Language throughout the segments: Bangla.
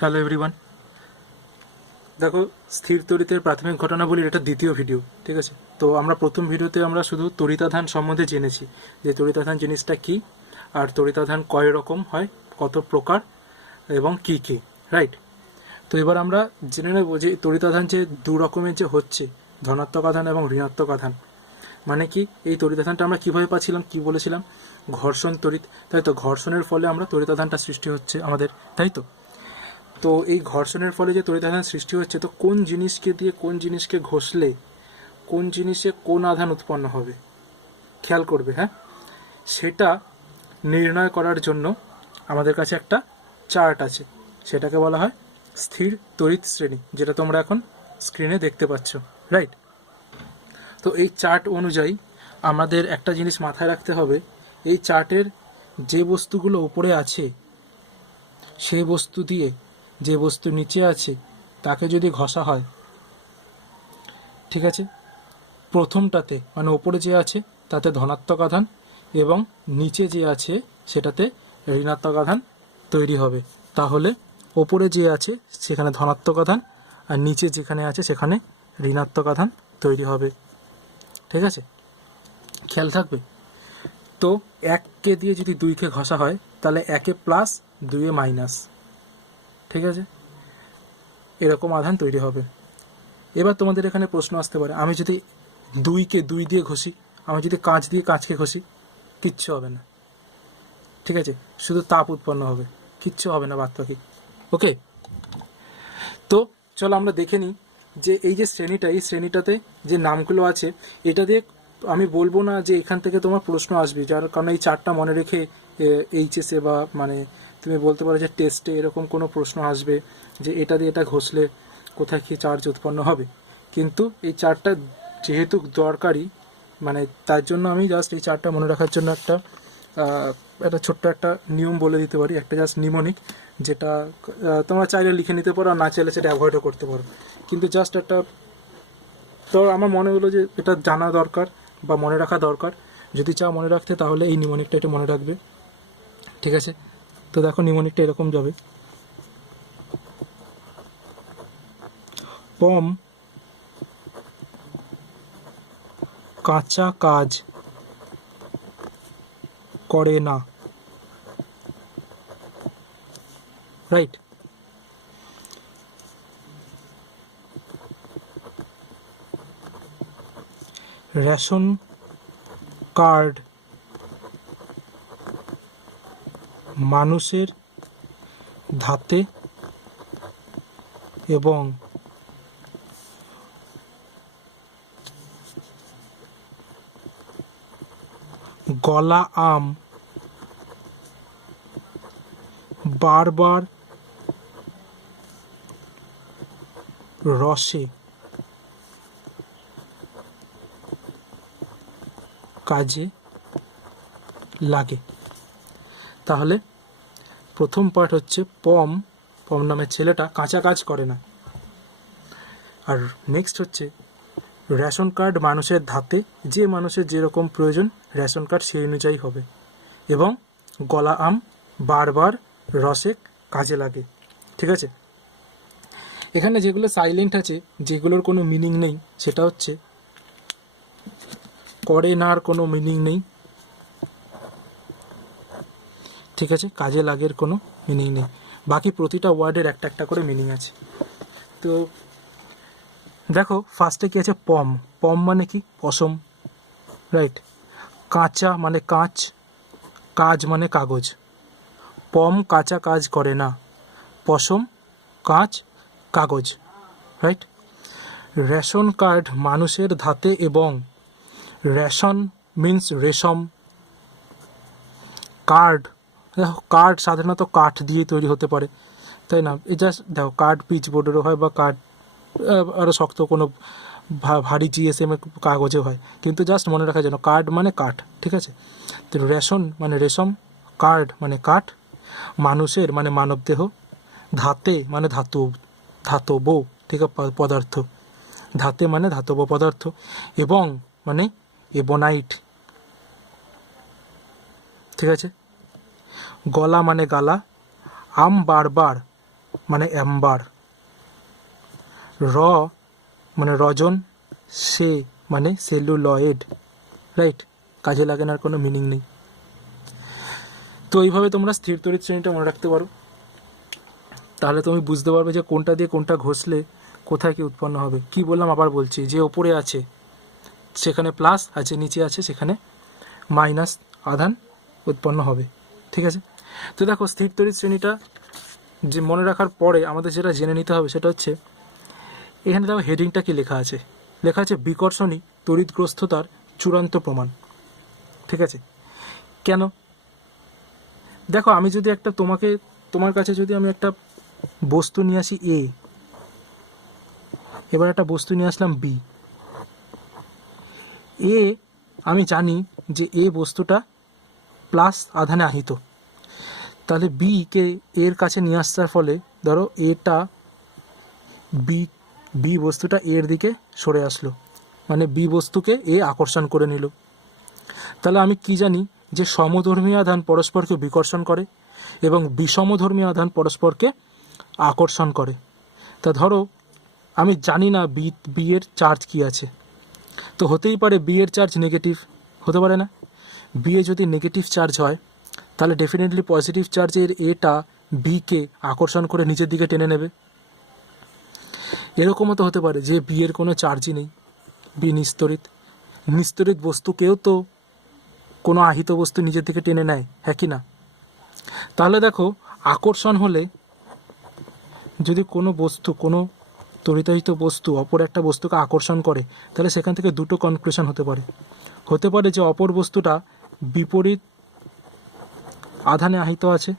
হ্যালো এভরিওয়ান, দেখো স্থির তড়িতের প্রাথমিক ঘটনাবলীর এটা দ্বিতীয় ভিডিও, ঠিক আছে। তো আমরা প্রথম ভিডিওতে আমরা শুধু তড়িতাধান সম্বন্ধে জেনেছি, যে তড়িতাধান জিনিসটা কি, আর তড়িতাধান কয় রকম হয়, কত প্রকার এবং কি কি, রাইট। তো এবার আমরা জেনে নেব যে তড়িতাধান যে দু রকমের যে হচ্ছে, ধনাত্মক আধান এবং ঋণাত্মক আধান। মানে কি, এই তড়িতাধানটা আমরা কীভাবে পাচ্ছিলাম, কি বলেছিলাম, ঘর্ষণ তড়িৎ, তাই তো। ঘর্ষণের ফলে আমরা তড়িতাধানটা সৃষ্টি হচ্ছে আমাদের, তাই তো। তো এই ঘর্ষণের ফলে যে তড়িতাধান সৃষ্টি হচ্ছে, তো কোন জিনিসকে দিয়ে কোন জিনিসকে ঘষলে কোন জিনিসে কোন আধান উৎপন্ন হবে খেয়াল করবে, হ্যাঁ। সেটা নির্ণয় করার জন্য আমাদের কাছে একটা চার্ট আছে, সেটাকে বলা হয় স্থির তড়িৎ শ্রেণী, যেটা তোমরা এখন স্ক্রিনে দেখতে পাচ্ছ, রাইট। তো এই চার্ট অনুযায়ী আমাদের একটা জিনিস মাথায় রাখতে হবে, এই চার্টের যে বস্তুগুলো উপরে আছে সেই বস্তু দিয়ে যে বস্তু নিচে আছে তাকে যদি ঘষা হয়, ঠিক আছে, প্রথমটাতে মানে ওপরে যে আছে তাতে ধনাত্মক আধান এবং নিচে যে আছে সেটাতে ঋণাত্মক আধান তৈরি হবে। তাহলে ওপরে যে আছে সেখানে ধনাত্মক আধান আর নিচে যেখানে আছে সেখানে ঋণাত্মক আধান তৈরি হবে, ঠিক আছে, খেয়াল থাকবে। তো এককে দিয়ে যদি দুইকে ঘষা হয় তাহলে একে প্লাস দুইয়ে মাইনাস, ঠিক আছে, এরকম আধান তৈরি হবে। এবার তোমাদের এখানে প্রশ্ন আসতে পারে, আমি যদি দুইকে দুই দিয়ে ঘষি, আমি যদি কাঁচ দিয়ে কাঁচকে ঘষি, কিচ্ছু হবে না, ঠিক আছে, শুধু তাপ উৎপন্ন হবে, কিচ্ছু হবে না বাদ বাকি। ওকে, তো চলো আমরা দেখে নিই যে এই যে শ্রেণীটা, এই শ্রেণীটাতে যে নামগুলো আছে, এটা দিয়ে আমি বলবো না যে এখান থেকে তোমার প্রশ্ন আসবে, যার কারণে এই চারটা মনে রেখে এইচএসে বা মানে তুমি বলতে পারো যে টেস্টে এরকম কোনো প্রশ্ন আসবে যে এটা দিয়ে এটা ঘষলে কোথায় কী চার্জ উৎপন্ন হবে। কিন্তু এই চারটা যেহেতু দরকারি, মানে তার জন্য আমি জাস্ট এই চারটা মনে রাখার জন্য একটা ছোট্ট একটা নিয়ম বলে দিতে পারি, একটা জাস্ট নিমোনিক, যেটা তোমরা চাইলে লিখে নিতে পারো, আর না চাইলে সেটা অ্যাভয়েডও করতে পারো। কিন্তু জাস্ট একটা, তো আমার মনে হলো যে এটা জানা দরকার বা মনে রাখা দরকার। যদি চাও মনে রাখতে তাহলে এই নিমোনিকটা এটা মনে রাখবে, ঠিক আছে। তো দেখো নিমোনিকটা এরকম যাবে, পম কাঁচা কাজ করে না, রাইট। রেশন কার্ড মানুষের ধাতে এবং গলা আম বারবার রসে কাজে লাগে। তাহলে প্রথম পার্ট হচ্ছে পম নামের ছেলেটা কাঁচা কাজ করে না। আর নেক্সট হচ্ছে রেশন কার্ড মানুষের ধাতে, যে মানুষের যেরকম প্রয়োজন রেশন কার্ড সেই অনুযায়ী হবে, এবং গলা আম বারবার রসে কাজে লাগে, ঠিক আছে। এখানে যেগুলো সাইলেন্ট আছে, যেগুলোর কোনো মিনিং নেই, সেটা হচ্ছে করে না, আর কোনো মিনিং নেই, ঠিক আছে, কাজে লাগের কোনো মিনিং নেই। বাকি প্রতিটা ওয়ার্ডের একটা একটা করে মিনিং আছে। তো দেখো ফার্স্টে কী আছে, পম মানে কি, পশম, রাইট। কাঁচা মানে কাঁচ, কাজ মানে কাগজ। পম কাঁচা কাজ করে না, পশম কাঁচ কাগজ, রাইট। রেশন কার্ড মানুষের ধাতে এবং রেশন মিন্স রেশম, কার্ড, দেখো কার্ড সাধারণত কাঠ দিয়ে তৈরি হতে পারে, তাই না। এই জাস্ট দেখো কার্ড পিচ বোর্ডেরও হয়, বা কার্ড আরও শক্ত কোনো ভারী জিএসএম কাগজে হয়, কিন্তু জাস্ট মনে রাখার জন্য কার্ড মানে কাঠ, ঠিক আছে। তো রেশন মানে রেশম, কার্ড মানে কাঠ, মানুষের মানে মানবদেহ, ধাতে মানে ধাতব, ঠিক আছে, পদার্থ, ধাতে মানে ধাতব পদার্থ, এবং মানে এবনাইট, ঠিক আছে। গলা মানে গালা, আম বারবার মানে অ্যাম্বার, র মানে রজন, সে মানে সেলুলয়েড, রাইট? কাজে লাগে না, আর কোনো মিনিং নেই। তো এইভাবে তোমরা স্থির তড়িৎ শ্রেণীটা মনে রাখতে পারো, তাহলে তুমি বুঝতে পারবে যে কোনটা দিয়ে কোনটা ঘষলে কোথায় কি উৎপন্ন হবে। কি বললাম আবার বলছি, যে ওপরে আছে সেখানে প্লাস, আর যে নিচে আছে সেখানে মাইনাস আধান উৎপন্ন হবে, ঠিক আছে? তো দেখো স্থির তড়িৎ শ্রেণীটা যে মনে রাখার পরে আমাদের যেটা জেনে নিতে হবে সেটা হচ্ছে, এখানে দেখো হেডিংটা কি লেখা আছে, লেখা আছে বিকর্ষণী তড়িৎগ্রস্ততার চূড়ান্ত প্রমাণ, ঠিক আছে? কেন? দেখো আমি যদি একটা তোমার কাছে যদি আমি একটা বস্তু নিয়ে আসি এ, এবার একটা বস্তু নিয়ে আসলাম বি, এ আমি জানি যে এ বস্তুটা প্লাস আধানে আহিত, তাহলে বি কে এর কাছে নিয়ে আসার ফলে ধরো এটা বি বস্তুটা এর দিকে সরে আসলো, মানে বি বস্তুকে এ আকর্ষণ করে নিল। তাহলে আমি কি জানি যে সমধর্মী আধান পরস্পরকে বিকর্ষণ করে এবং বিষমধর্মী আধান পরস্পরকে আকর্ষণ করে। তা ধরো আমি জানি না বি এর চার্জ কি আছে, তো হতেই পারে বি এর চার্জ নেগেটিভ, হতে পারে না? বি এ যদি নেগেটিভ চার্জ হয় তাহলে ডেফিনেটলি পজিটিভ চার্জের এটা বিকে আকর্ষণ করে নিচের দিকে টেনে নেবে। এরকমও তো হতে পারে যে বি এর কোনো চার্জই নেই, বি নিস্তরিত বস্তুকেও তো কোনো আহিত বস্তু নিজের দিকে টেনে নেয়, হ্যাঁ কি না? তাহলে দেখো আকর্ষণ হলে যদি কোনো বস্তু, কোনো তড়িতাহিত বস্তু অপর একটা বস্তুকে আকর্ষণ করে, তাহলে সেখান থেকে দুটো কনক্লুশন হতে পারে যে অপর বস্তুটা বিপরীত আধানে আহিত আছে,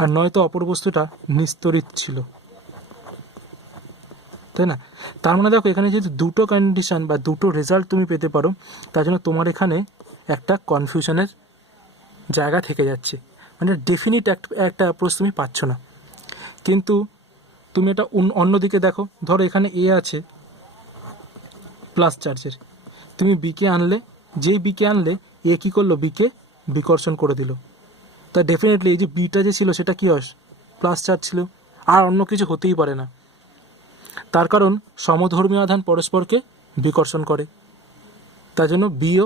আর নয়তো অপর বস্তুটা নিস্তরিত ছিল, তাই না? তার মানে দেখো এখানে যদি দুটো কন্ডিশন বা দুটো রেজাল্ট তুমি পেতে পারো, তার জন্য তোমার এখানে একটা কনফিউশনের জায়গা থেকে যাচ্ছে, মানে ডেফিনিট একটা অ্যাপ্রোচ তুমি পাচ্ছ না। কিন্তু তুমি এটা অন্যদিকে দেখো, ধরো এখানে এ আছে প্লাস চার্জের, তুমি বিকে আনলে, যেই বিকে আনলে এ কী করলো, বিকে বিকর্ষণ করে দিল, তা ডেফিনেটলি এই যে বিটা যে ছিল সেটা কী হয়, প্লাস চার্জ ছিল, আর অন্য কিছু হতেই পারে না। তার কারণ সমধর্মী আধান পরস্পরকে বিকর্ষণ করে, তার জন্য বিও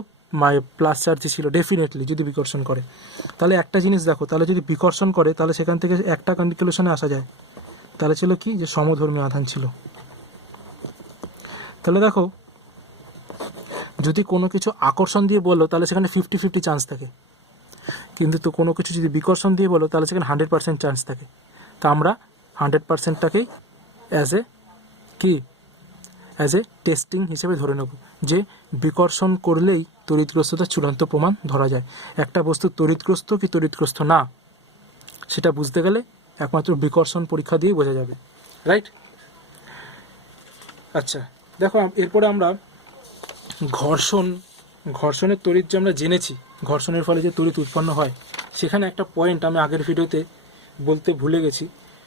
প্লাস চার্জে ছিল ডেফিনেটলি যদি বিকর্ষণ করে। তাহলে একটা জিনিস দেখো, তাহলে যদি বিকর্ষণ করে তাহলে সেখান থেকে একটা কনক্লুশনে আসা যায়, তাহলে ছিল কি, যে সমধর্মী আধান ছিল। তাহলে দেখো যদি কোনো কিছু আকর্ষণ দিয়ে বলো তাহলে সেখানে 50-50 চান্স থাকে, কিন্তু তো কোনো কিছু যদি বিকর্ষণ দিয়ে বলো তাহলে সেখানে 100% চান্স থাকে। তা আমরা 100%টাকেই অ্যাজ এ টেস্টিং হিসেবে ধরে নেব যে বিকর্ষণ করলেই তড়িৎগ্রস্ততার চূড়ান্ত প্রমাণ ধরা যায়। একটা বস্তু তড়িৎগ্রস্ত কি তড়িৎগ্রস্ত না সেটা বুঝতে গেলে একমাত্র বিকর্ষণ পরীক্ষা দিয়ে বোঝা যাবে, রাইট? আচ্ছা দেখো এরপরে আমরা ঘর্ষণের তড়িৎ যে আমরা জেনেছি, ঘর্ষণের ফলে যে তড়িৎ উৎপন্ন হয়, সেখানে একটা পয়েন্ট আমি আগের ভিডিওতে বলতে ভুলে গেছি,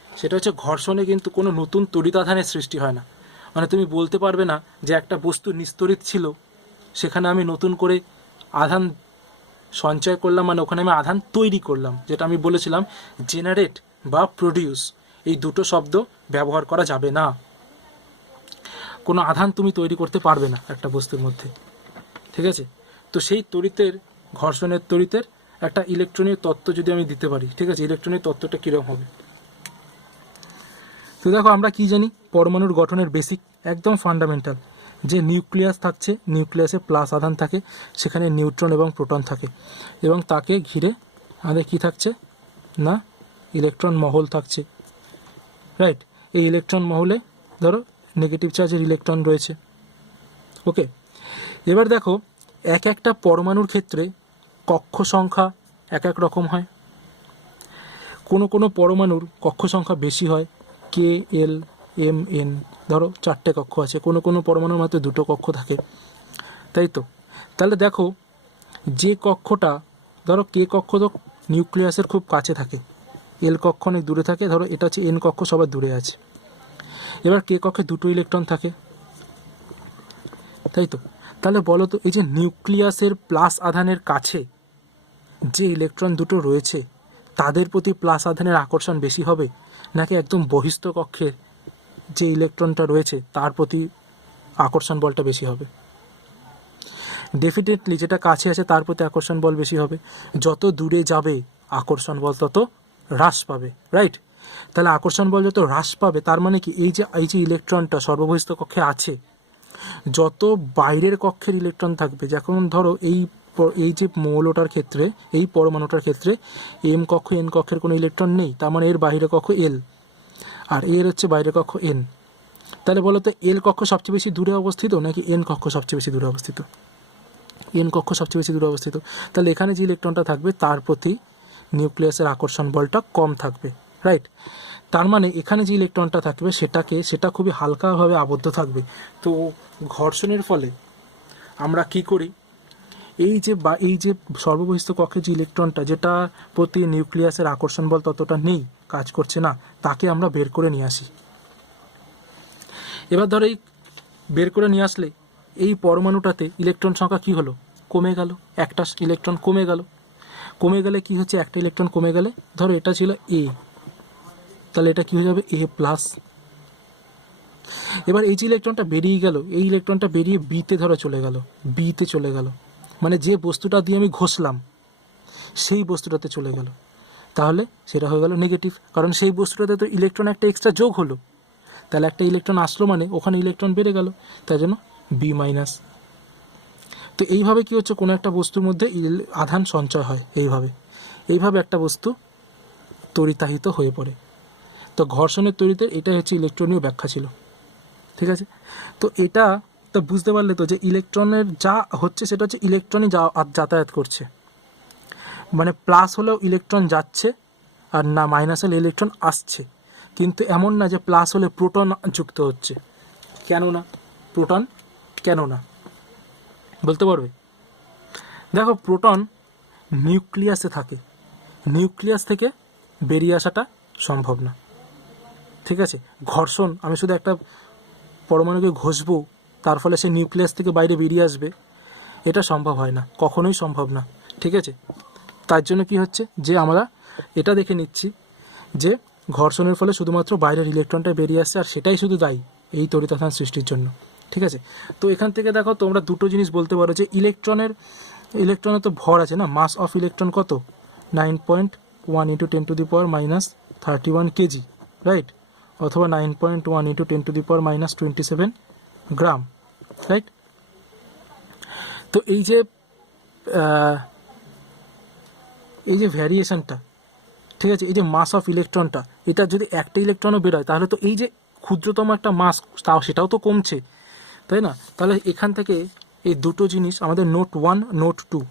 সেটা হচ্ছে ঘর্ষণে কিন্তু কোনো নতুন তড়িৎ আধানের সৃষ্টি হয় না। মানে তুমি বলতে পারবে না যে একটা বস্তু নিস্তরিত ছিল, সেখানে আমি নতুন করে আধান সঞ্চয় করলাম, মানে ওখানে আমি আধান তৈরি করলাম, যেটা আমি বলেছিলাম জেনারেট বা প্রডিউস, এই দুটো শব্দ ব্যবহার করা যাবে না। কোনো আধান তুমি তৈরি করতে পারবে না একটা বস্তুর মধ্যে, ঠিক আছে? তো সেই তড়িতের, ঘর্ষণের তড়িতের একটা ইলেকট্রনীয় তত্ত্ব যদি আমি দিতে পারি, ঠিক আছে, ইলেকট্রনীয় তত্ত্বটা কীরকম হবে? তো দেখো আমরা কি জানি, পরমাণুর গঠনের বেসিক একদম ফান্ডামেন্টাল, যে নিউক্লিয়াস থাকছে, নিউক্লিয়াসে প্লাস আধান থাকে, সেখানে নিউট্রন এবং প্রোটন থাকে, এবং তাকে ঘিরে আমাদের কি থাকছে না, ইলেকট্রন মহল থাকছে, রাইট? এই ইলেকট্রন মহলে ধরো নেগেটিভ চার্জের ইলেকট্রন রয়েছে, ওকে? এবার দেখো এক একটা পরমাণুর ক্ষেত্রে কক্ষ সংখ্যা এক এক রকম হয়। কোনো কোনো পরমাণুর কক্ষ সংখ্যা বেশি হয়, কে এল এম এন, ধরো 4টে কক্ষ আছে, কোনো কোনো পরমাণুর মাত্র 2টো কক্ষ থাকে, তাই তো? তাহলে দেখো যে কক্ষটা, ধরো কে কক্ষ তো নিউক্লিয়াসের খুব কাছে থাকে, এল কক্ষ অনেক দূরে থাকে, ধরো এটা হচ্ছে এন কক্ষ সবার দূরে আছে। এবার কে কক্ষে 2টো ইলেকট্রন থাকে, তাই তো? তাহলে বলো তো এই যে নিউক্লিয়াসের প্লাস আধানের কাছে যে ইলেকট্রন দুটো রয়েছে তাদের প্রতি প্লাস আধানের আকর্ষণ বেশি হবে, নাকি একদম বহিস্থ কক্ষের যে ইলেকট্রনটা রয়েছে তার প্রতি আকর্ষণ বলটা বেশি হবে? ডেফিনেটলি যেটা কাছে আছে তার প্রতি আকর্ষণ বল বেশি হবে। যত দূরে যাবে আকর্ষণ বল তত হ্রাস পাবে, রাইট? তাহলে আকর্ষণ বল যত হ্রাস পাবে তার মানে কি, এই যে ইলেকট্রনটা সর্ববহিস্থ কক্ষে আছে, যত বাইরের কক্ষের ইলেকট্রন থাকবে, যখন ধরো এই যে মৌলটার ক্ষেত্রে, এই পরমাণুটার ক্ষেত্রে এম কক্ষ এন কক্ষের কোনো ইলেকট্রন নেই, তার মানে এর বাইরের কক্ষ এল, আর এর হচ্ছে বাইরের কক্ষ এন। তাহলে বলো তো এল কক্ষ সবচেয়ে বেশি দূরে অবস্থিত নাকি এন কক্ষ সবচেয়ে বেশি দূরে অবস্থিত? এন কক্ষ সবচেয়ে বেশি দূরে অবস্থিত। তাহলে এখানে যে ইলেকট্রনটা থাকবে তার প্রতি নিউক্লিয়াসের আকর্ষণ বলটা কম থাকবে, রাইট? তার মানে এখানে যে ইলেকট্রনটা থাকবে সেটা খুবই হালকাভাবে আবদ্ধ থাকবে। তো ঘর্ষণের ফলে আমরা কি করি, এই যে সর্ববহিস্থ কক্ষে যে ইলেকট্রনটা, যেটা প্রতি নিউক্লিয়াসের আকর্ষণ বল ততটা নেই, কাজ করছে না, তাকে আমরা বের করে নিয়ে আসি। এবার ধরো এই বের করে নিয়ে আসলে এই পরমাণুটাতে ইলেকট্রন সংখ্যা কি হলো, কমে গেল, একটা ইলেকট্রন কমে গেল। কমে গেলে কি হচ্ছে, একটা ইলেকট্রন কমে গেলে, ধরো এটা ছিল এ, তাহলে এটা কি হয়ে যাবে এ প্লাস। এবার এই যে ইলেকট্রনটা বেরিয়ে গেল, এই ইলেকট্রনটা বেরিয়ে বিতে ধরো চলে গেল, বিতে চলে গেল, মানে যে বস্তুটা দিয়ে আমি ঘষলাম সেই বস্তুটাতে চলে গেল, তাহলে সেটা হয়ে গেল নেগেটিভ, কারণ সেই বস্তুটাতে তো ইলেকট্রন একটা এক্সট্রা যোগ হলো, তাহলে একটা ইলেকট্রন আসলো মানে ওখানে ইলেকট্রন বেড়ে গেল, তাই জন্য বি মাইনাস। তো এইভাবে কি হচ্ছে, কোনো একটা বস্তুর মধ্যে আধান সঞ্চয় হয়, এইভাবে একটা বস্তু তড়িতাহিত হয়ে পড়ে। তো ঘর্ষণের তড়িতের এটাই হচ্ছে ইলেকট্রনীয় ব্যাখ্যা ছিল, ঠিক আছে? তো এটা তো বুঝতে পারলে তো যে ইলেকট্রনের যা হচ্ছে সেটা হচ্ছে ইলেকট্রনই যাতায়াত করছে, মানে প্লাস হলেও ইলেকট্রন যাচ্ছে আর না মাইনাস হলে ইলেকট্রন আসছে। কিন্তু এমন না যে প্লাস হলে প্রোটন যুক্ত হচ্ছে, কেন না? প্রোটন কেন না বলতে পারবে? দেখো প্রোটন নিউক্লিয়াসে থাকে, নিউক্লিয়াস থেকে বেরিয়ে আসাটা সম্ভব না, ঠিক আছে? ঘর্ষণ, আমি শুধু একটা পরমাণুকে ঘষবো তার ফলে সে নিউক্লিয়াস থেকে বাইরে বেরিয়ে আসবে, এটা সম্ভব হয় না, কখনোই সম্ভব না, ঠিক আছে? তার জন্য কি হচ্ছে যে আমরা এটা দেখে নিচ্ছি যে ঘর্ষণের ফলে শুধুমাত্র বাইরের ইলেকট্রনটা বেরিয়ে আসছে, আর সেটাই শুধু দায়ী এই তড়িতাধান সৃষ্টির জন্য, ঠিক আছে? তো এখান থেকে দেখো তোমরা দুটো জিনিস বলতে পারো যে ইলেকট্রনের তো ভর আছে না, মাস অফ ইলেকট্রন কত, 9.1 × 10⁻31 কেজি, রাইট? অথবা 9.1 × 10⁻27 গ্রাম, রাইট? তো এই যে ভ্যারিয়েশনটা, ঠিক আছে, এই যে মাস অফ ইলেকট্রনটা, এটা যদি একটা ইলেকট্রনও বেরোয় তাহলে তো এই যে ক্ষুদ্রতম একটা মাস সেটাও তো কমছে, তাই না? তাহলে এখান থেকে এই দুটো জিনিস আমাদের নোট 1 নোট 2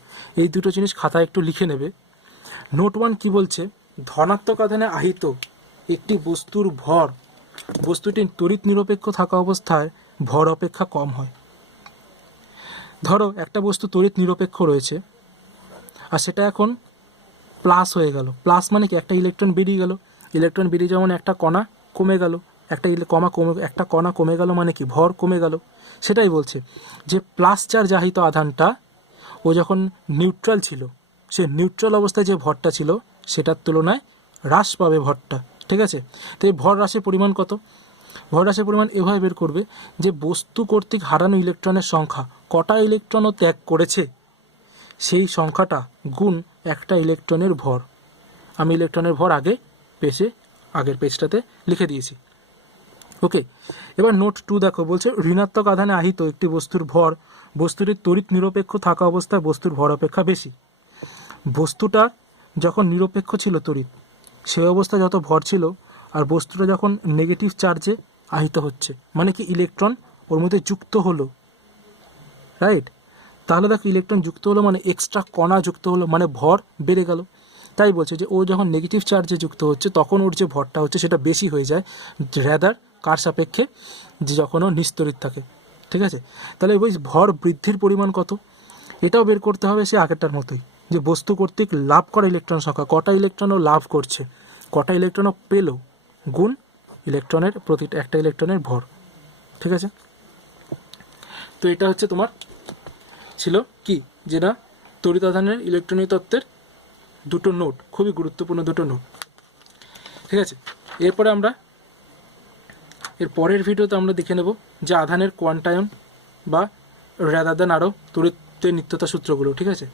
এই দুটো জিনিস খাতায় একটু লিখে নেবে। নোট 1 কি বলছে, ধনাত্মক আধানে আহিত একটি বস্তুর ভর বস্তুটি তড়িৎ নিরপেক্ষ থাকা অবস্থায় ভর অপেক্ষা কম হয়। ধরো একটা বস্তু তড়িৎ নিরপেক্ষ রয়েছে আর সেটা এখন প্লাস হয়ে গেল, প্লাস মানে কি, একটা ইলেকট্রন বেরিয়ে গেল, ইলেকট্রন বেরিয়ে যেমন একটা কণা কমে গেল, একটা কণা কমে গেল মানে কি, ভর কমে গেল। সেটাই বলছে যে প্লাস চার্জ আহিত আধানটা ও যখন নিউট্রাল ছিল, সে নিউট্রাল অবস্থায় যে ভরটা ছিল সেটার তুলনায় হ্রাস পাবে ভরটা, ঠিক আছে? তো এই ভর হ্রাসের পরিমাণ কত? ভর হ্রাসের পরিমাণ এভাবে বের করবে যে বস্তু কর্তৃক হারানো ইলেকট্রনের সংখ্যা, কটা ইলেকট্রনও ত্যাগ করেছে সেই সংখ্যাটা গুণ একটা ইলেকট্রনের ভর। আমি ইলেকট্রনের ভর আগের পেজটাতে লিখে দিয়েছি, ওকে? এবার নোট 2 দেখো, বলছে ঋণাত্মক আধানে আহিত একটি বস্তুর ভর বস্তুটির তড়িৎ নিরপেক্ষ থাকা অবস্থায় বস্তুর ভর অপেক্ষা বেশি। বস্তুটা যখন নিরপেক্ষ ছিল তড়িৎ, সেই অবস্থায় যত ভর ছিল, আর বস্তুটা যখন নেগেটিভ চার্জে আহিত হচ্ছে মানে কি ইলেকট্রন ওর মধ্যে যুক্ত হলো, রাইট? তাহলে দেখো ইলেকট্রন যুক্ত হলো মানে এক্সট্রা কণা যুক্ত হলো মানে ভর বেড়ে গেল। তাই বলছে যে ও যখন নেগেটিভ চার্জে যুক্ত হচ্ছে তখন ওর যে ভরটা হচ্ছে সেটা বেশি হয়ে যায়, রেদার কার সাপেক্ষে, যে যখন ও নিস্তড়িত থাকে, ঠিক আছে? তাহলে ওই ভর বৃদ্ধির পরিমাণ কত এটাও বের করতে হবে সে আগেরটার মতোই, যে বস্তু কর্তৃক লাভ করা ইলেকট্রন সংখ্যা, কটা ইলেকট্রনও লাভ করছে, কটা ইলেকট্রনও পেল, গুণ ইলেকট্রনের প্রতিটা একটা ইলেকট্রনের ভর, ঠিক আছে? তো এটা হচ্ছে তোমার ছিল কি, যেটা তড়িৎ আধানের ইলেকট্রনীয় তত্ত্বের দুটো নোট, খুবই গুরুত্বপূর্ণ দুটো নোট। ঠিক আছে, এরপরে আমরা এর পরের ভিডিওতে আমরা দেখে নেব যে আধানের কোয়ান্টায়ন বা রাদার দ্যান আরও তড়িতের নিত্যতা সূত্রগুলো। ঠিক আছে।